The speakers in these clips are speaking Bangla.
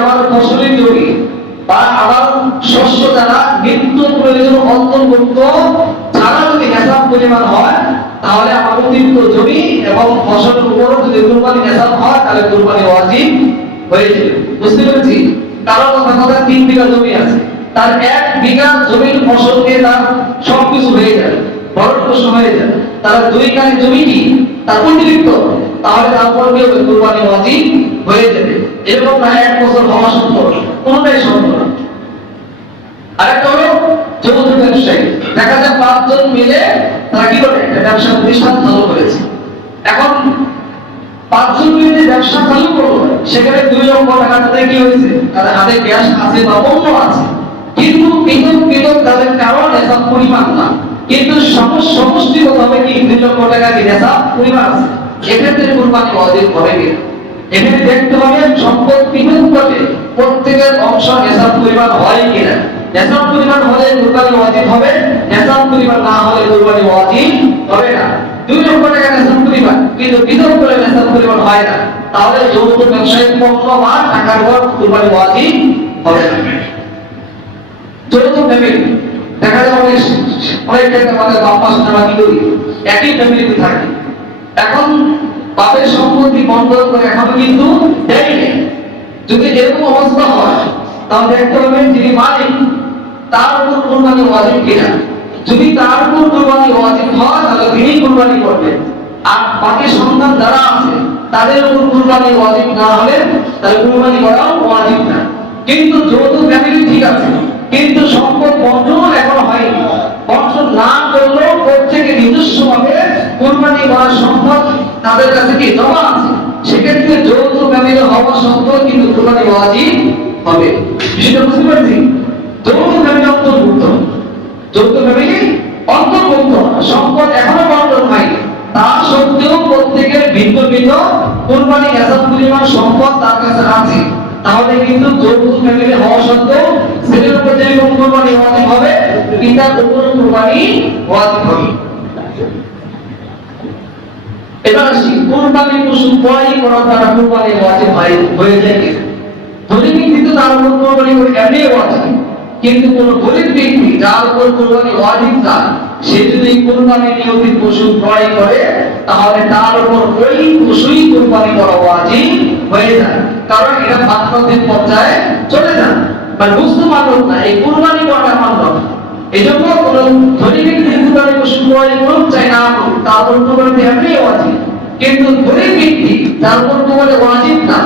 আমার ফসলের জমি বা আমার শস্য নিত্য প্রয়োজন অন্তর্ভুক্ত যদি নেশাব পরিমাণ হয়, তাহলে আমার অতিরিক্ত জমি এবং ফসলের উপরও যদি কোরবানি নেশাব হয়, তাহলে কোরবানি ওয়াজিব হয়ে যাবে। বুঝতে পেরেছি? কারও কথা কথা, তিন বিঘা জমি আছে। তার এক বিঘা জমির ফসল দিয়ে তার সবকিছু হয়ে যাবে ভরণ পোষণ হয়ে যাবে তার দুই কানি জমি কি তার অতিরিক্ত, তাহলে তারপর কি হবে কুরবানি ওয়াজিব হয়ে যাবে। এরকম না এক বছর হওয়া সম্ভব, কোনটাই সম্ভব না। আরেকটা হলো যৌথ ব্যবসায়ী দেখা যায় পাঁচজন মিলে তারা কি করে? একটা ব্যবসা প্রতিষ্ঠান চালু করেছে। এখন পাঁচজন মিলে যে ব্যবসা চালু করল, সেখানে দুই লক্ষ টাকা কি হয়েছে? তাদের হাতে ক্যাশ আছে বা পণ্য আছে? কিন্তু পৃথক পৃথক তাদের কারণ, এসব পরিমাণ না। কিন্তু সমস্ত সমষ্টিগত হবে কি দুই লক্ষ টাকা কি এসব পরিমাণ আছে। এক্ষেত্রে কোরবানি অধিক হবে কি? এখানে দেখতে হবে সম্পদ পৃথক করে প্রত্যেকের অংশ নেশার পরিমাণ হয় কিনা। নেশার পরিমাণ হলে কোরবানি ওয়াজিব হবে, নেশার পরিমাণ না হলে কোরবানি ওয়াজিব হবে না। দুই লক্ষ টাকা নেশার পরিমাণ, কিন্তু পৃথক করে নেশার পরিমাণ হয় না। তাহলে যৌথ ব্যবসায়িক পণ্য বা টাকার উপর কোরবানি ওয়াজিব হবে না। ফ্যামিলি দেখা যায় অনেক অনেক আমাদের একই ফ্যামিলিতে থাকি। এখন বাপের সম্পত্তি বন্টন করে এখনও কিন্তু দেয়নি যদি এরকম অবস্থা হয়, তাহলে দেখতে হবে যিনি মালিক, তার উপর কোরবানি ওয়াজিব কিনা? যদি তার উপর কোরবানি ওয়াজিব হয়, তাহলে তিনি কোরবানি করবেন। আর বাকি সন্তান যারা আছে, তাদের উপর কোরবানি ওয়াজিব না হলে তাহলে কোরবানি করাও ওয়াজিব না। কিন্তু যৌথ ফ্যামিলি ঠিক আছে। কিন্তু সম্পদ বন্টন এখনও হয়নি। বন্টন না করলেও প্রত্যেকে নিজস্ব ভাবে কোরবানি করার সম্পদ তাদের কাছে কি জমা আছে? সেক্ষেত্রে যৌথ ফ্যামিলি হওয়া সত্ত্বেও কিন্তু কোরবানি ওয়াজিব হবে। বিষয়টা বুঝতে পারছি? যৌথ অন্তর্ভুক্ত। যৌথ অন্তর্ভুক্ত। সম্পদ এখনও হয়নি। তা সত্ত্বেও প্রত্যেকের ভিন্ন ভিন্ন কোরবানি এসব পরিমাণ সম্পদ তার কাছে আছে। তাহলে কিন্তু যৌথ ফ্যামিলি হওয়া সত্ত্বেও কিন্তু কোন গরিব ব্যক্তি যার উপর কোরবানি সে যদি কোরবানি নিয়মিত পশু ক্রয় করে, তাহলে তার উপর ওই পশুই কোরবানি করা হয়ে যায়, কারণ এটা বাধ্যতামূলক পর্যায়ে চলে যায়। মানে বুঝতে পারল না, এই কোরবানি করাটা মানল এই জন্য কোন ধনী ব্যক্তি কোরবানি পশু ক্রয় করুক চাই না তার উপর কোরবানি এমনি ওয়াজিব। কিন্তু গরিব ব্যক্তি তার উপর কোরবানি ওয়াজিব না।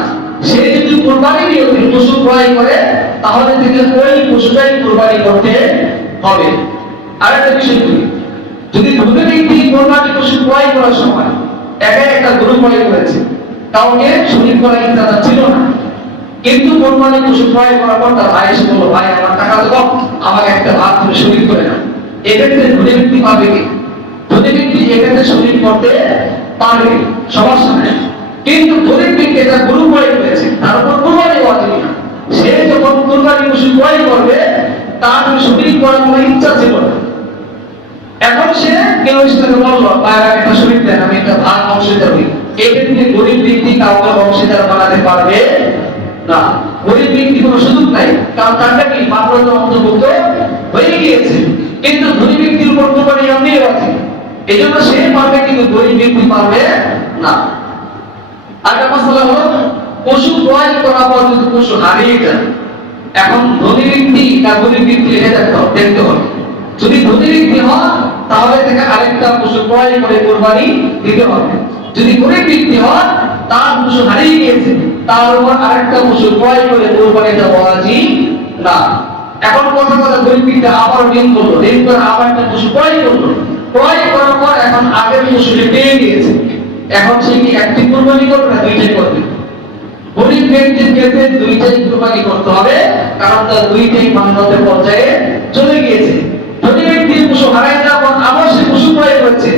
সে যদি কোরবানি নিয়মিত পশু ক্রয় করে, তাহলে থেকে ওই পশুটাই কোরবানি করতে হবে। আরেকটা বিষয় বলি, যদি ধনী ব্যক্তি কোরবানি পশু ক্রয় করার সময় একা একটা গরু ক্রয় করেছে, কাউকে শরীর করা ইচ্ছা ছিল না। কিন্তু কোরবানি পশু ক্রয় করার পর তার ভাই এসে বলল, ভাই, আমার টাকা তো কম আমাকে একটা ভাত তুমি শরীর করে না এক্ষেত্রে ধনী ব্যক্তি পাবে কি? ধনী ব্যক্তি এক্ষেত্রে শরীর করতে পারবে সমস্যা নেই কিন্তু গরিব ব্যক্তি এটা গরু ক্রয় করেছে, তার উপর কোরবানি ওয়াজিব না। সে যখন কোরবানি পশু ক্রয় করবে, তার শরীর করার কোনো ইচ্ছা ছিল না। এখন সে কেউ এসে বলল, ভাই একটা শরীর দেন, আমি একটা ভাগ অংশীদার হই এক্ষেত্রে গরিব ব্যক্তি কাউকে অংশীদার বানাতে পারবে না। গরিব ব্যক্তি কোনো সুযোগ নাই, কারণ তারটা কি? মাত্রাতে অন্তর্ভুক্ত হয়ে গিয়েছে। কিন্তু ধনী ব্যক্তির উপর কোরবানি এমনি আছে এই জন্য সে পারবে কিন্তু গরিব ব্যক্তি পারবে না। আরেকটা মশলা হলো, পশু ক্রয় করার পর যদি পশু হারিয়ে যায়। এখন ধনী ব্যক্তি না গরিব ব্যক্তি, এটা দেখতে হবে দেখতে হবে। যদি ধনী ব্যক্তি হয় তাহলে তাকে আরেকটা পশু ক্রয় করে কোরবানি দিতে হবে। যদি গরিব ব্যক্তি হয় তার পশু হারিয়ে গিয়েছে। তার উপর আরেকটা করে কোরবানি না। এখন কথা কথা আবার ঋণ করল ঋণ করে আবার একটা করল। করার পর এখন আগের পেয়ে গিয়েছে এখন সে কি একটি কোরবানি করবে না দুইটাই করবে? গরিব ব্যক্তির ক্ষেত্রে দুইটাই কোরবানি করতে হবে, কারণ তার দুইটাই পর্যায়ে চলে গিয়েছে। ব্যক্তির পশু যাওয়ার পর আবার সে পশু ক্রয় করেছে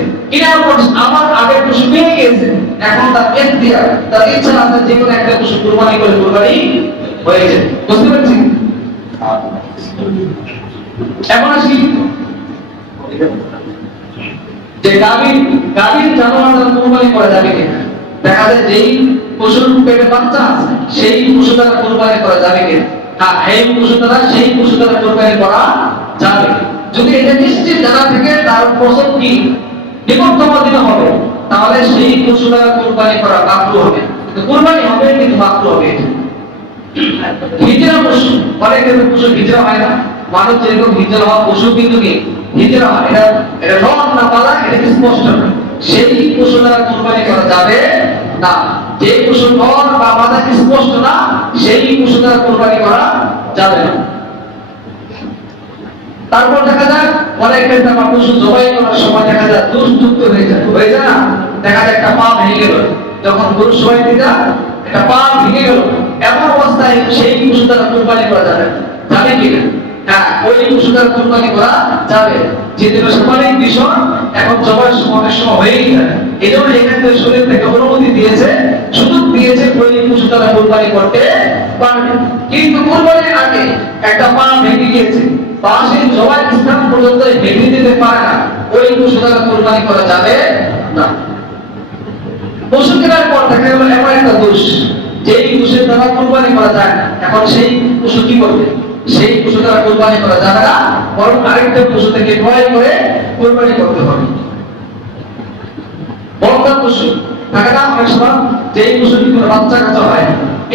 পর আমার আগের পশু পেয়ে গিয়েছে এখন তার এখতিয়ার তার ইচ্ছা আছে যে কোনো একটা পশু কোরবানি করে কোরবানি হয়েছে। বুঝতে পারছি? এখন আসি। যে গাভীর গাভীর জানোয়ার কোরবানি করা যাবে কিনা, দেখা যায় যেই পশুর পেটে বাচ্চা আছে, সেই পশু দ্বারা কোরবানি করা যাবে কিনা। হ্যাঁ এই পশু দ্বারা সেই পশু দ্বারা কোরবানি করা যাবে। যদি এটা নিশ্চিত জানা থেকে, তার প্রসব কি? দিনে হবে। তাহলে সেই পশু দ্বারা কোরবানি করা মাকরু হবে। কোরবানি হবে কিন্তু মাকরু হবে। হিজরা পশু, অনেক ক্ষেত্রে পশু হিজরা হয় না। মানুষ যেরকম হিজরা হওয়া পশু কিন্তু কি? হিজরা হয় এটা এটা রং না পালা, এটা স্পষ্ট না। সেই পশু দ্বারা কোরবানি করা যাবে না। যে পশু নর বা মাদা স্পষ্ট না? সেই পশুটা কোরবানি করা যাবে না। তারপর অনেক জবাই করার সময় দেখা যায় হয়ে যায়। হয়ে যায় না? দেখা যায় একটা পা ভেঙে গেল। যখন গরু সবাই দিতে একটা পা ভেঙে গেল। এমন অবস্থায় সেই পশু দ্বারা কোরবানি করা যাবে কি হ্যাঁ ওই পশু দ্বারা কোরবানি করা যাবে। যেহেতু সবারই ভীষণ, এখন জবাই সময় সময় হয়েই যায়। এই জন্য শরীর থেকে অনুমতি দিয়েছে সুযোগ দিয়েছে ওই পশু দ্বারা কোরবানি করতে পারবে কিন্তু কোরবানির আগে একটা পা ভেঙে গিয়েছে। সেই জবাই স্থান পর্যন্ত দিতে পারে না। ওই কোরবানি করা যাবে না। পশু কেনার পর এমন একটা দোষ। যেই দোষের দ্বারা কোরবানি করা যায় এখন সেই পশু কি করবে? সেই পশু দ্বারা কোরবানি করা যাবে না। বরং আরেকটা পশু থেকে ক্রয় করে কোরবানি করতে হবে। বলদার পশু থাকে না অনেক সময় যেই পশু কি করে বাচ্চা হয়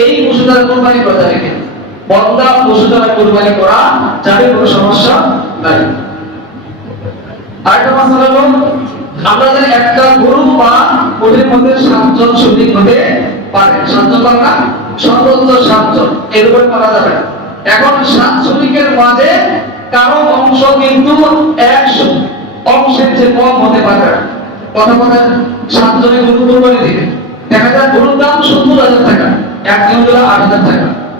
এই পশু দ্বারা কোরবানি করা যাবে কিনা? বলদা পশু দ্বারা কোরবানি করা যাবে, কোনো সমস্যা নাই। আরেকটা মাসালা হলো আমরা জানি একটা গরু বা ওদের মধ্যে সাতজন শ্রমিক হতে পারে। সাতজন পারে না, সর্বোচ্চ সাতজন। এর উপরে করা যাবে। এখন সাত শ্রমিকের মাঝে কারও অংশ কিন্তু একশো অংশের যে কম হতে পারে কথা কথা, সাতজনের গরু কোরবানি দিবে। দেখা যায় গরুর দাম সত্তর হাজার টাকা, একজন দিল আট হাজার টাকা।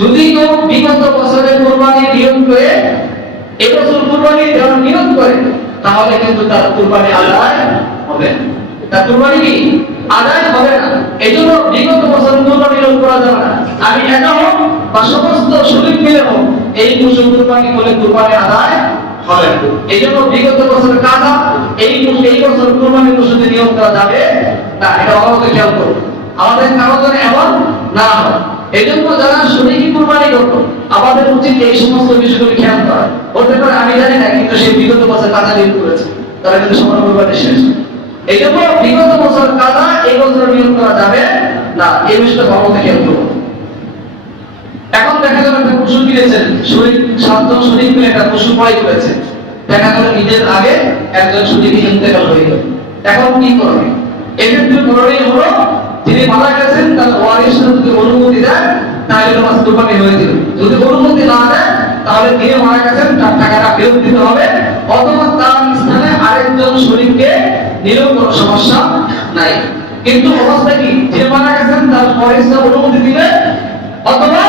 যদি কেউ বিগত বছরের কুরবানি নিয়ম করে, এবছর কুরবানি দেওয়ার নিয়ত করে, তাহলে কিন্তু তার কুরবানি আদায় হবে। তার কুরবানি কি? আদায় হবে না। এই জন্য বিগত বছর কুরবানি নিয়ত করা যাবে না। আমি একা হোক বা সমস্ত শরীর মিলে হোক, এই পশু কুরবানি করলে কুরবানি আদায় হবে। এই জন্য বিগত বছরের কাজা এই এই বছর কুরবানি পশুতে নিয়ম করা যাবে না এটা অবশ্যই খেয়াল করুন। আমাদের কারও এমন না এই জন্য যারা শরীরী কুরবানি করতো আমাদের উচিত এই সমস্ত বিষয়গুলি খেয়াল করা। হতে পারে, আমি জানি না, কিন্তু সে বিগত বছর কাজা নিয়োগ করেছে। তারা কিন্তু সমান কুরবানি শেষ। এই জন্য বিগত বছর কাজা এই বছর নিয়োগ করা যাবে না। এই বিষয়টা ভালো মতো খেয়াল করব এখন দেখা গেল একটা পশু কিনেছেন। শরীর, সাতজন শরীর মিলে একটা পশু ক্রয় করেছে। দেখা গেল নিজের আগে একজন শরীরকে ইন্তেকাল হয়ে গেল। এখন কি করবে? এক্ষেত্রে করণীয় হলো যিনি মারা গেছেন, তার ওয়ারিশরা যদি অনুমতি দেয় তাহলে নামাজ কোরবানি হয়ে যাবে যদি অনুমতি না দেয় তাহলে যিনি মারা গেছেন, তার টাকাটা ফেরত দিতে হবে। অথবা তার স্থানে আরেকজন শরীরকে নিলেও কোনো সমস্যা নাই। কিন্তু অবস্থা কি? যে মারা গেছেন, তার ওয়ারিশরা অনুমতি দিবে অথবা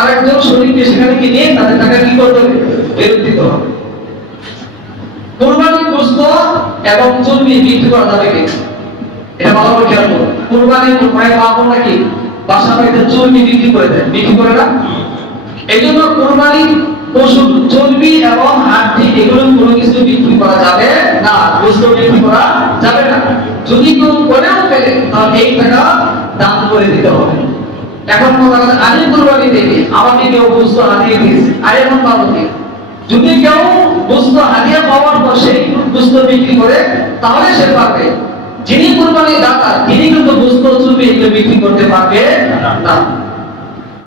আরেকজন শরীরকে সেখানে কি নিয়ে তাদের টাকা কি করতে হবে ফেরত দিতে হবে। কোরবানির গোস্ত এবং চর্বি বিক্রি করা যাবে কি এটা কোরবানির বাবা নাকি বাসা বাড়িতে চর্বি বিক্রি করে দেয়। বিক্রি করে না? এই জন্য কোরবানি পশু, চর্বি এবং হাড্ডি, এগুলো কোনো কিছু বিক্রি করা যাবে না বিক্রি করা যাবে না। যদি কেউ করেও তাহলে এই টাকা করে দিতে হবে। এখন আমি কোরবানি আমাকে কেউ গোস্ত হাতিয়ে দিয়েছে। আর এখন পাবো কি? যদি কেউ গোস্ত হাতিয়ে পাওয়ার পর সেই গোস্ত বিক্রি করে, তাহলে সে পারবে। যিনি কোরবানির দাতা তিনি কিন্তু গোস্ত চুপি এগুলো বিক্রি করতে পারবে না।